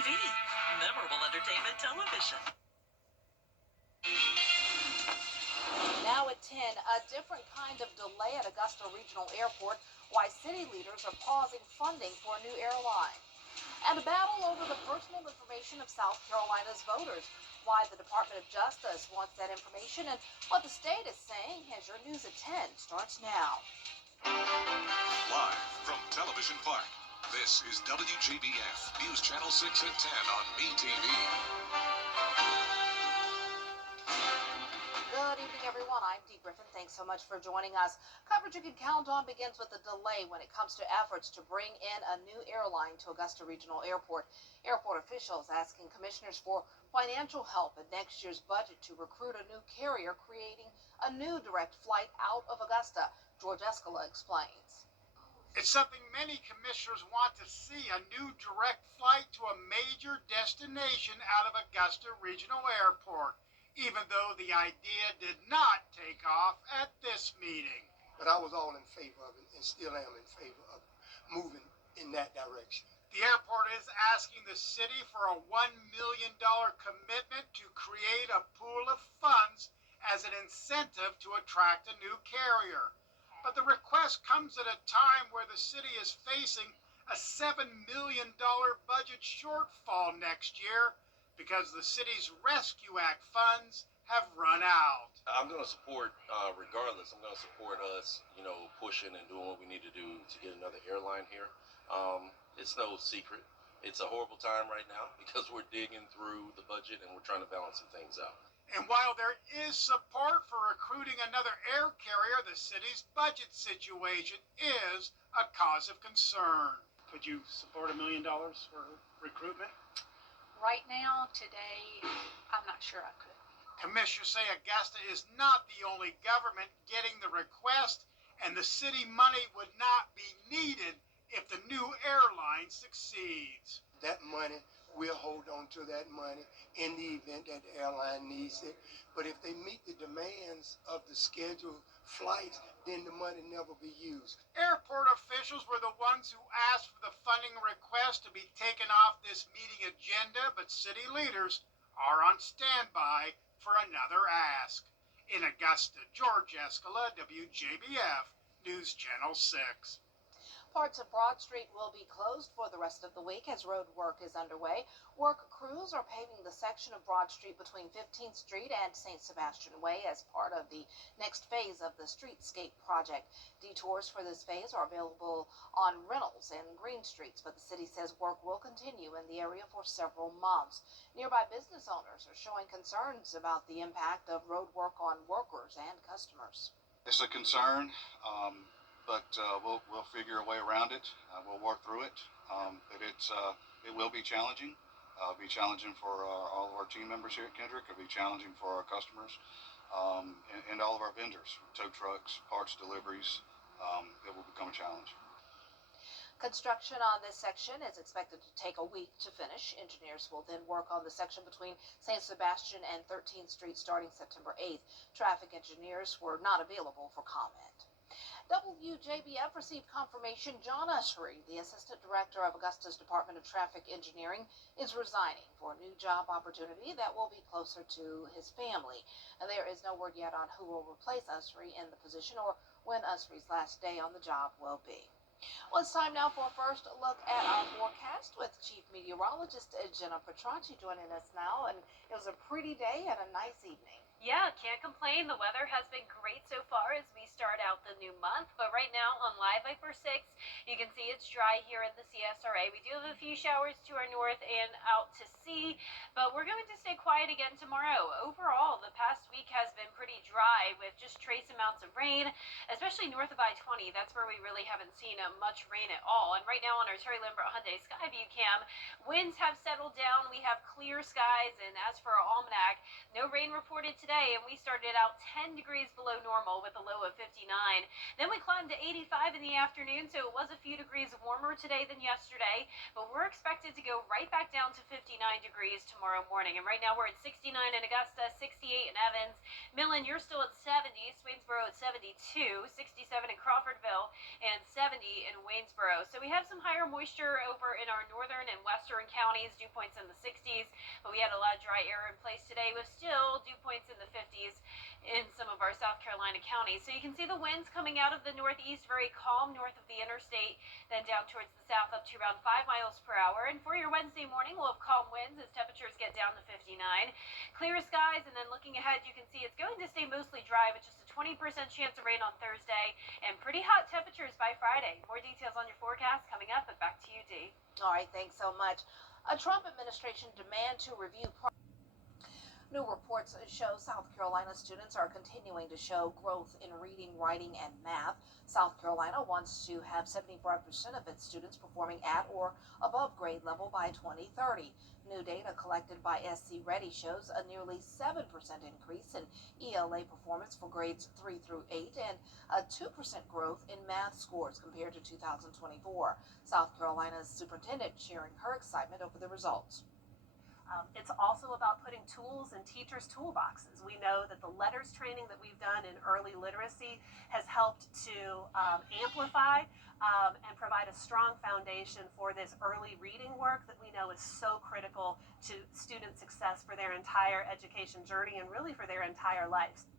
MeTV, memorable entertainment television. Now at 10, a different kind of delay at Augusta Regional Airport, why city leaders are pausing funding for a new airline. And a battle over the personal information of South Carolina's voters, why the Department of Justice wants that information, and what the state is saying. As your news at 10 starts now. Live from Television Park, this is WJBF News Channel 6 at 10 on MeTV. Good evening, everyone. I'm Dee Griffin. Thanks so much for joining us. Coverage you can count on begins with a delay when it comes to efforts to bring in a new airline to Augusta Regional Airport. Airport officials asking commissioners for financial help in next year's budget to recruit a new carrier, creating a new direct flight out of Augusta. George Escala explains. It's something many commissioners want to see, a new direct flight to a major destination out of Augusta Regional Airport, even though the idea did not take off at this meeting. But I was all in favor of it and still am in favor of moving in that direction. The airport is asking the city for a $1 million commitment to create a pool of funds as an incentive to attract a new carrier. But the request comes at a time where the city is facing a $7 million budget shortfall next year because the city's Rescue Act funds have run out. I'm going to support, regardless, I'm going to support us, pushing and doing what we need to do to get another airline here. It's no secret. It's a horrible time right now because we're digging through the budget and we're trying to balance some things out. And while there is support for recruiting another air carrier, the city's budget situation is a cause of concern. Could you support $1 million for recruitment? Right now, today, I'm not sure I could. Commissioners say Augusta is not the only government getting the request, and the city money would not be needed if the new airline succeeds. That money, we'll hold on to that money in the event that the airline needs it. But if they meet the demands of the scheduled flights, then the money never be used. Airport officials were the ones who asked for the funding request to be taken off this meeting agenda, but city leaders are on standby for another ask. In Augusta, George Escala, WJBF News Channel 6. Parts of Broad Street will be closed for the rest of the week as road work is underway. Work crews are paving the section of Broad Street between 15th Street and St. Sebastian Way as part of the next phase of the streetscape project. Detours for this phase are available on Reynolds and Green Streets, but the city says work will continue in the area for several months. Nearby business owners are showing concerns about the impact of road work on workers and customers. It's a concern. But we'll figure a way around it. We'll work through it. But it will be challenging. It'll be challenging for all of our team members here at Kendrick. It'll be challenging for our customers and all of our vendors, tow trucks, parts deliveries. It will become a challenge. Construction on this section is expected to take a week to finish. Engineers will then work on the section between St. Sebastian and 13th Street starting September 8th. Traffic engineers were not available for comment. WJBF received confirmation John Ushery, the Assistant Director of Augusta's Department of Traffic Engineering, is resigning for a new job opportunity that will be closer to his family. And there is no word yet on who will replace Ushery in the position or when Ushery's last day on the job will be. Well, it's time now for a first look at our forecast with Chief Meteorologist Jenna Petracci joining us now. And it was a pretty day and a nice evening. Yeah, can't complain. The weather has been great so far as we start out the new month. But right now on Live Viper 6, you can see it's dry here in the CSRA. We do have a few showers to our north and out to sea, but we're going to stay quiet again tomorrow. Overall, the past week has been pretty dry with just trace amounts of rain, especially north of I-20. That's where we really haven't seen much rain at all. And right now on our Terry Lambert Hyundai Skyview cam, winds have settled down. We have clear skies, and as for our almanac, no rain reported today. today, and we started out 10 degrees below normal with a low of 59. Then we climbed to 85 in the afternoon, so it was a few degrees warmer today than yesterday, but we're expected to go right back down to 59 degrees tomorrow morning. And right now we're at 69 in Augusta, 68 in Evans. Millen, you're still at 70, Swainsboro at 72, 67 in Crawfordville, and 70 in Waynesboro. So we have some higher moisture over in our northern and western counties, dew points in the 60s, but we had a lot of dry air in place today with still dew points in the 50s in some of our South Carolina counties. So you can see the winds coming out of the northeast, very calm north of the interstate, then down towards the south up to around 5 miles per hour. And for your Wednesday morning, we'll have calm winds as temperatures get down to 59. Clear skies, and then looking ahead, you can see it's going to stay mostly dry with just a 20% chance of rain on Thursday and pretty hot temperatures by Friday. More details on your forecast coming up, but back to you, Dee. All right, thanks so much. A Trump administration demand to review. New reports show South Carolina students are continuing to show growth in reading, writing, and math. South Carolina wants to have 75% of its students performing at or above grade level by 2030. New data collected by SC Ready shows a nearly 7% increase in ELA performance for grades 3 through 8 and a 2% growth in math scores compared to 2024. South Carolina's superintendent sharing her excitement over the results. It's also about putting tools in teachers' toolboxes. We know that the letters training that we've done in early literacy has helped to amplify and provide a strong foundation for this early reading work that we know is so critical to student success for their entire education journey and really for their entire lives.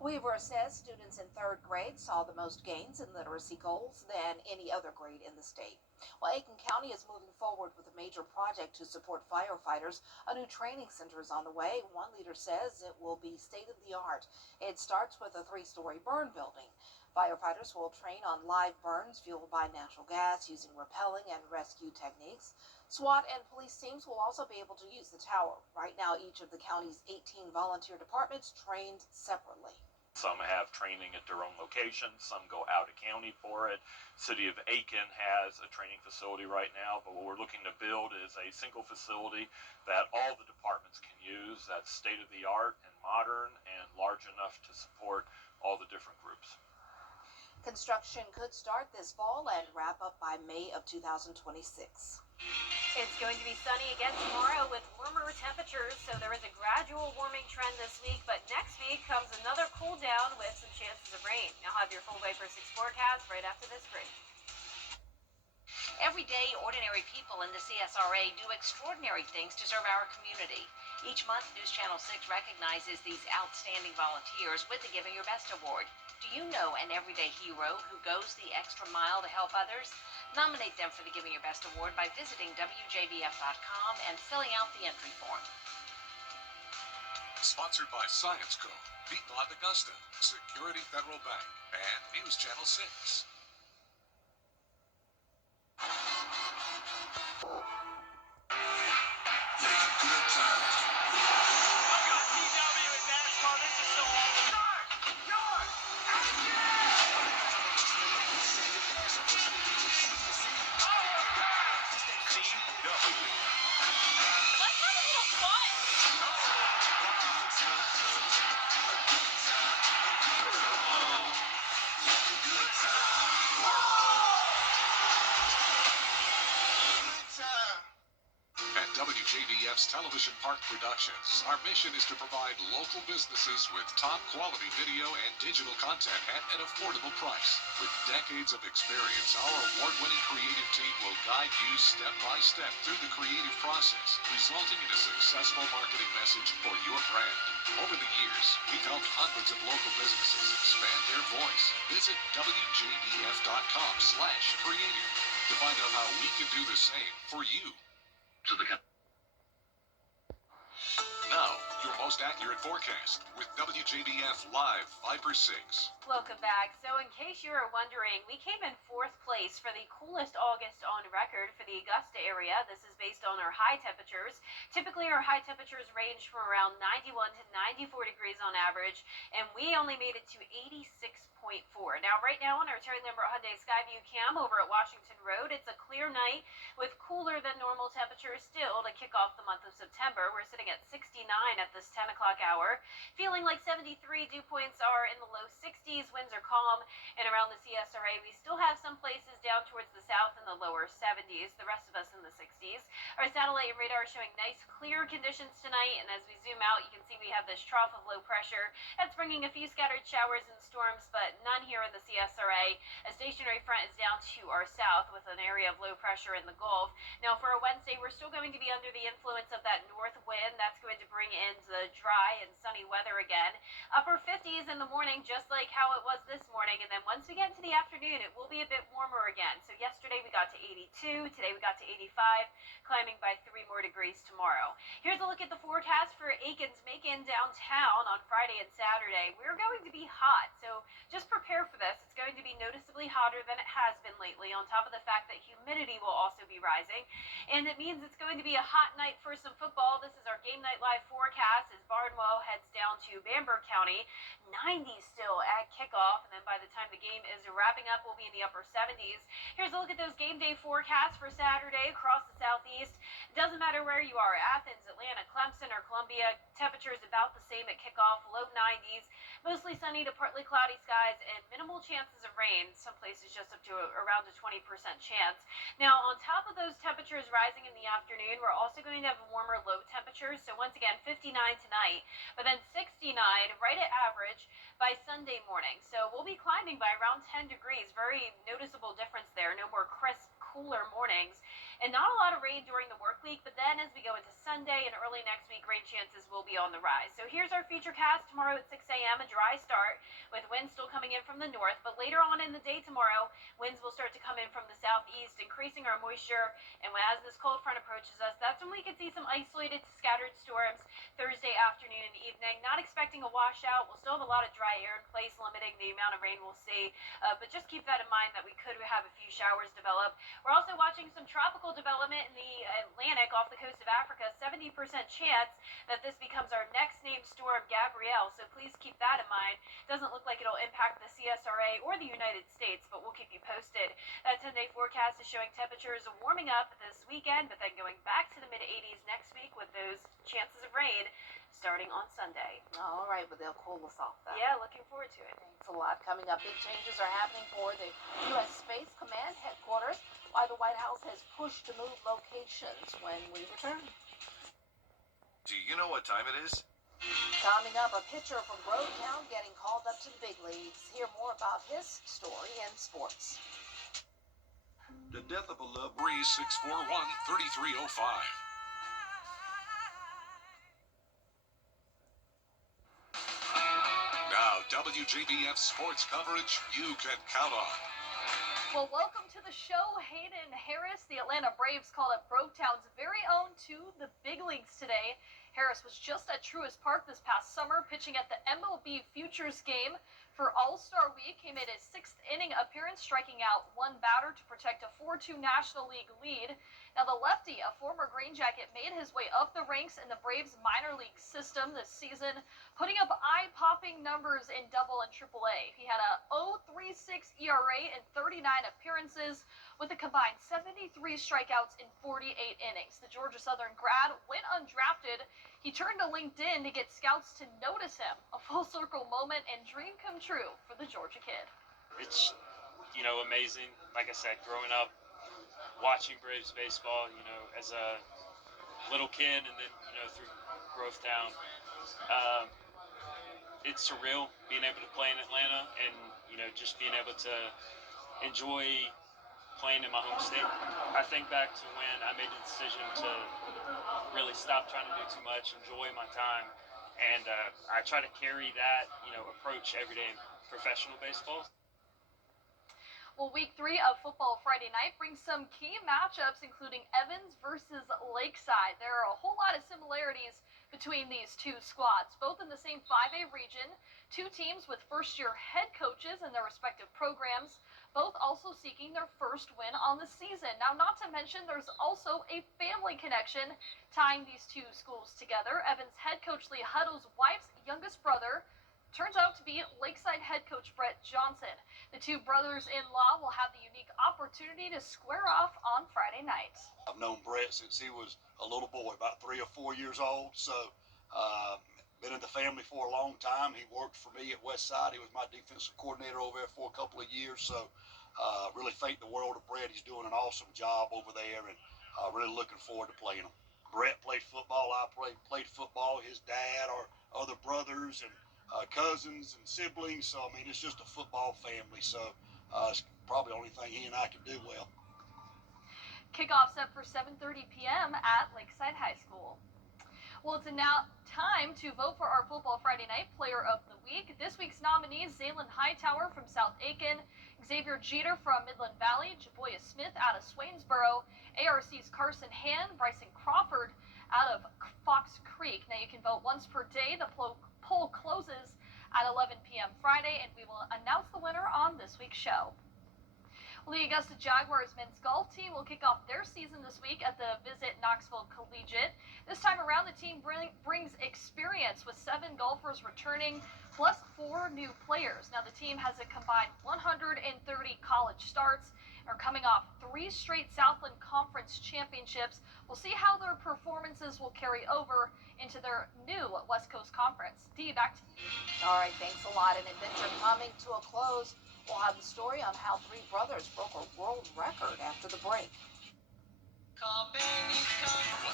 Weaver says students in 3rd grade saw the most gains in literacy goals than any other grade in the state. Well, Aiken County is moving forward with a major project to support firefighters. A new training center is on the way. One leader says it will be state-of-the-art. It starts with a 3-story burn building. Firefighters will train on live burns fueled by natural gas using rappelling and rescue techniques. SWAT and police teams will also be able to use the tower. Right now, each of the county's 18 volunteer departments trained separately. Some have training at their own location. Some go out of county for it. City of Aiken has a training facility right now, but what we're looking to build is a single facility that all the departments can use, that's state-of-the-art and modern and large enough to support all the different groups. Construction could start this fall and wrap up by May of 2026. It's going to be sunny again tomorrow with warmer temperatures, so there is a gradual warming trend this week, but next week comes another cool down with some chances of rain. I'll have your full Viper 6 forecast right after this break. Every day, ordinary people in the CSRA do extraordinary things to serve our community. Each month, News Channel 6 recognizes these outstanding volunteers with the Giving Your Best Award. Do you know an everyday hero who goes the extra mile to help others? Nominate them for the Giving Your Best Award by visiting WJBF.com and filling out the entry form. Sponsored by Science Co., Piedmont Augusta, Security Federal Bank, and News Channel 6. WJBF's Television Park Productions. Our mission is to provide local businesses with top quality video and digital content at an affordable price. With decades of experience, our award-winning creative team will guide you step by step through the creative process, resulting in a successful marketing message for your brand. Over the years, we've helped hundreds of local businesses expand their voice. Visit WJBF.com/creative to find out how we can do the same for you. Now, your most accurate forecast with WJBF Live Viper 6. Welcome back. So in case you were wondering, we came in 4th place for the coolest August on record for the Augusta area. This is based on our high temperatures. Typically, our high temperatures range from around 91 to 94 degrees on average, and we only made it to 86.4. Now, right now on our Terry Lambert Hyundai Skyview cam over at Washington Road, it's a clear night with cooler than normal temperatures still to kick off the month of September. We're sitting at 69 at this 10 o'clock hour. Feeling like 73, dew points are in the low 60s, winds are calm, and around the CSRA we still have some places down towards the south in the lower 70s, the rest of us in the 60s. Our satellite and radar showing nice clear conditions tonight, and as we zoom out you can see we have this trough of low pressure that's bringing a few scattered showers and storms, but none here in the CSRA. A stationary front is down to our south with an area of low pressure in the Gulf. Now for a Wednesday, we're still going to be under the influence of that north wind. That's going to bring in the dry and sunny weather again. Upper 50s in the morning, just like how it was this morning, and then once we get into the afternoon, it will be a bit warmer again. So yesterday we got to 82, today we got to 85, climbing by 3 more degrees tomorrow. Here's a look at the forecast for Aiken's Macon downtown on Friday and Saturday. We're going to be hot, so just prepare for this. It's going to be noticeably hotter than it has been lately, on top of the fact that humidity will also be rising, and it means it's going to be a hot night for some football. This is our Game Night Live forecast as Barnwell heads down to Bamberg County. 90 still at kickoff, and then by the time the game is wrapping up, we'll be in the upper 70s. Here's a look at those game day forecasts for Saturday across the southeast. It doesn't matter where you are, Athens, Atlanta, Clemson, or Columbia, temperatures about the same at kickoff, low 90s, mostly sunny to partly cloudy skies, and minimal chances of rain, some places just up to around a 20% chance. Now, on top of those temperatures rising in the afternoon, we're also going to have warmer low temperatures, so once again, 59 tonight, but then 69, right at average, by Sunday morning. So we'll be climbing by around 10 degrees, very noticeable difference there, no more crisp, cooler mornings, and not a lot of rain during the work week, but then as we go into Sunday and early next week, rain chances will be on the rise. So here's our future cast tomorrow at 6 a.m., a dry start with winds still coming in from the north, but later on in the day tomorrow, winds will start to come in from the southeast, increasing our moisture, and as this cold front approaches us, that's when we could see some isolated to scattered storms Thursday afternoon and evening. Not expecting a washout. We'll still have a lot of dry air in place, limiting the amount of rain we'll see, but just keep that in mind that we could have a few showers develop. We're also watching some tropical development in the Atlantic off the coast of Africa. 70% chance that this becomes our next named storm, Gabrielle, so please keep that in mind. Doesn't look like it'll impact the CSRA or the United States, but we'll keep you posted. That 10-day forecast is showing temperatures warming up this weekend, but then going back to the mid-80s next week with those chances of rain starting on Sunday. All right, but they'll cool us off then. Yeah, looking forward to it. Thanks a lot. Coming up, big changes are happening for the U.S. Space Command headquarters, why the White House has pushed to move locations when we return. Do you know what time it is? Coming up, a pitcher from Grovetown getting called up to the big leagues. Hear more about his story in sports. The death of a loved one. 3641-3305. Now, WJBF sports coverage you can count on. Well, welcome to the show, Hayden Harris. The Atlanta Braves called up Grovetown's very own to the big leagues today. Harris was just at Truist Park this past summer, pitching at the MLB Futures game for All-Star Week. He made his 6th inning appearance, striking out one batter to protect a 4-2 National League lead. Now, the lefty, a former Green Jacket, made his way up the ranks in the Braves minor league system this season, putting up eye-popping numbers in Double and Triple A. He had a 0.36 ERA in 39 appearances, with a combined 73 strikeouts in 48 innings. The Georgia Southern grad went undrafted. He turned to LinkedIn to get scouts to notice him. A full circle moment and dream come true for the Georgia kid. It's, amazing. Like I said, growing up, watching Braves baseball, as a little kid and then, through Grovetown, it's surreal being able to play in Atlanta and, just being able to enjoy playing in my home state. I think back to when I made the decision to really stop trying to do too much, enjoy my time, and I try to carry that, approach every day in professional baseball. Well, week 3 of Football Friday Night brings some key matchups, including Evans versus Lakeside. There are a whole lot of similarities between these two squads, both in the same 5A region, two teams with first-year head coaches in their respective programs, both also seeking their first win on the season. Now, not to mention, there's also a family connection tying these two schools together. Evans head coach Lee Huddle's wife's youngest brother turns out to be Lakeside head coach Brett Johnson. The two brothers-in-law will have the unique opportunity to square off on Friday night. I've known Brett since he was a little boy, about 3 or 4 years old, so been in the family for a long time. He worked for me at Westside. He was my defensive coordinator over there for a couple of years. So really think the world of Brett. He's doing an awesome job over there, and really looking forward to playing him. Brett played football. I played football. His dad, our other brothers and cousins and siblings. So, I mean, it's just a football family. So it's probably the only thing he and I can do well. Kickoff set for 7:30 p.m. at Lakeside High School. Well, it's now time to vote for our Football Friday Night Player of the Week. This week's nominees: Zaylin Hightower from South Aiken, Xavier Jeter from Midland Valley, Jaboya Smith out of Swainsboro, ARC's Carson Hand, Bryson Crawford out of Fox Creek. Now you can vote once per day. The poll closes at 11 p.m. Friday, and we will announce the winner on this week's show. Well, the Augusta Jaguars men's golf team will kick off their season this week at the Visit Knoxville Collegiate. This time around, the team brings experience with 7 golfers returning, plus 4 new players. Now, the team has a combined 130 college starts, are coming off 3 straight Southland Conference championships. We'll see how their performances will carry over into their new West Coast Conference. Dee, back to you. All right, thanks a lot. An adventure coming to a close. We'll have the story on how 3 brothers broke a world record after the break. Want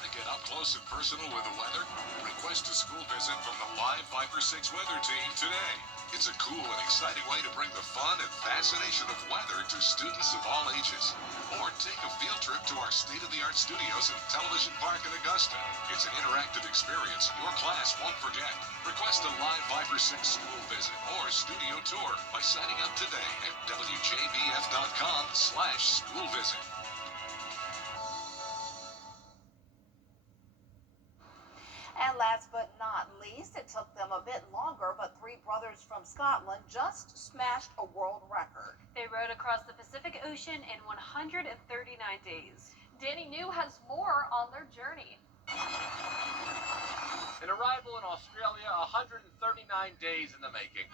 to get up close and personal with the weather? Request a school visit from the Live Viper 6 weather team today. It's a cool and exciting way to bring the fun and fascination of weather to students of all ages. Or take a field trip to our state-of-the-art studios at Television Park in Augusta. It's an interactive experience your class won't forget. Request a Live Viper 6 school visit or studio tour by signing up today at WJBF.com/school visit. And last but not least, it took them a bit longer, but 3 brothers from Scotland just smashed a world record. They rode across the Pacific Ocean in 139 days. Danny New has more on their journey. An arrival in Australia, 139 days in the making.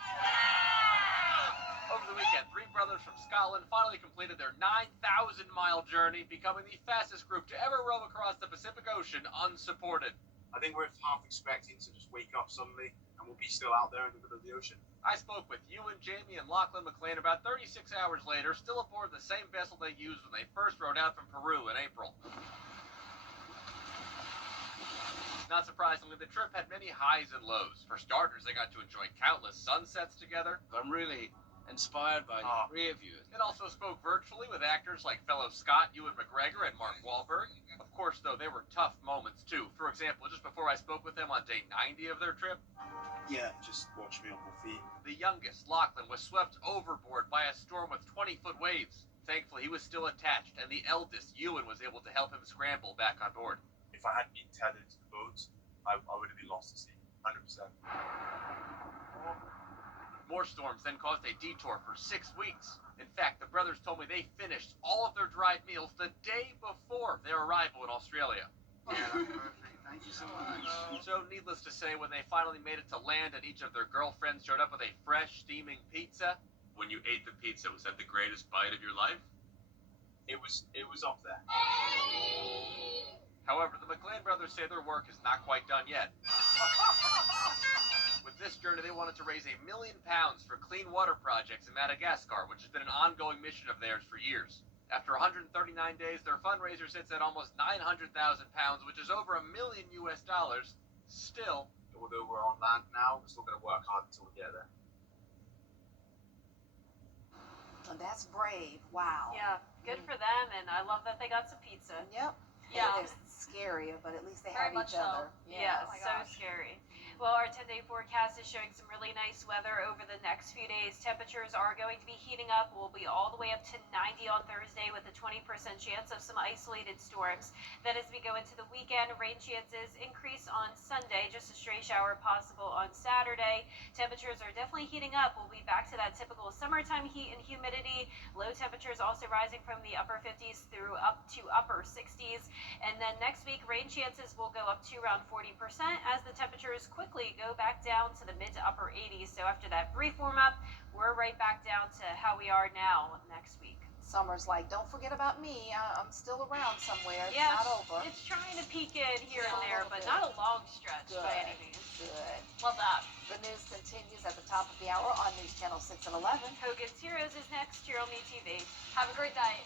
Over the weekend, 3 brothers from Scotland finally completed their 9,000-mile journey, becoming the fastest group to ever row across the Pacific Ocean unsupported. I think we're half expecting to just wake up suddenly and we'll be still out there in the middle of the ocean. I spoke with Ewan, Jamie, and Lachlan McLean about 36 hours later, still aboard the same vessel they used when they first rode out from Peru in April. Not surprisingly, the trip had many highs and lows. For starters, they got to enjoy countless sunsets together. I'm really inspired by the 3 of you. It also spoke virtually with actors like fellow Scott Ewan McGregor and Mark Wahlberg. Of course, though, there were tough moments, too. For example, just before I spoke with them on day 90 of their trip, just watch me on my feet. the youngest, Lachlan, was swept overboard by a storm with 20-foot waves. Thankfully, he was still attached, and the eldest, Ewan, was able to help him scramble back on board. If I hadn't been tethered to the boat, I would have been lost at sea, 100%. More storms then caused a detour for 6 weeks. In fact, the brothers told me they finished all of their dried meals the day before their arrival in Australia. Yeah, that's perfect. Thank you so much. So, needless to say, when they finally made it to land and each of their girlfriends showed up with a fresh, steaming pizza, when you ate the pizza, was that the greatest bite of your life? It was up there. However, the McLean brothers say their work is not quite done yet. With this journey, they wanted to raise £1 million for clean water projects in Madagascar, which has been an ongoing mission of theirs for years. After 139 days, their fundraiser sits at almost £900,000, which is over $1 million US. Still, although we're on land now, we're still going to work hard until we get there. And that's brave. Wow. Yeah, good for them, and I love that they got some pizza. Yep. Yeah. It's scary, but at least they Very have much each other. so. Yeah, Oh my so gosh. scary. Well, our 10-day forecast is showing some really nice weather over the next few days. Temperatures are going to be heating up. We'll be all the way up to 90 on Thursday with a 20% chance of some isolated storms. Then as we go into the weekend, rain chances increase on Sunday, just a stray shower possible on Saturday. Temperatures are definitely heating up. We'll be back to that typical summertime heat and humidity. Low temperatures also rising from the upper 50s through up to upper 60s. And then next week, rain chances will go up to around 40% as the temperatures quickly go back down to the mid to upper 80s. So after that brief warm up, we're right back down to how we are now next week. Summer's like, don't forget about me. I'm still around somewhere. It's Yeah, not over. it's trying to peek in here Yeah, and a there, little but bit. not a long stretch by any Good. means. Good. Love that. The news continues at the top of the hour on News Channel 6 and 11. Hogan's Heroes is next here on MeTV. Have a great night.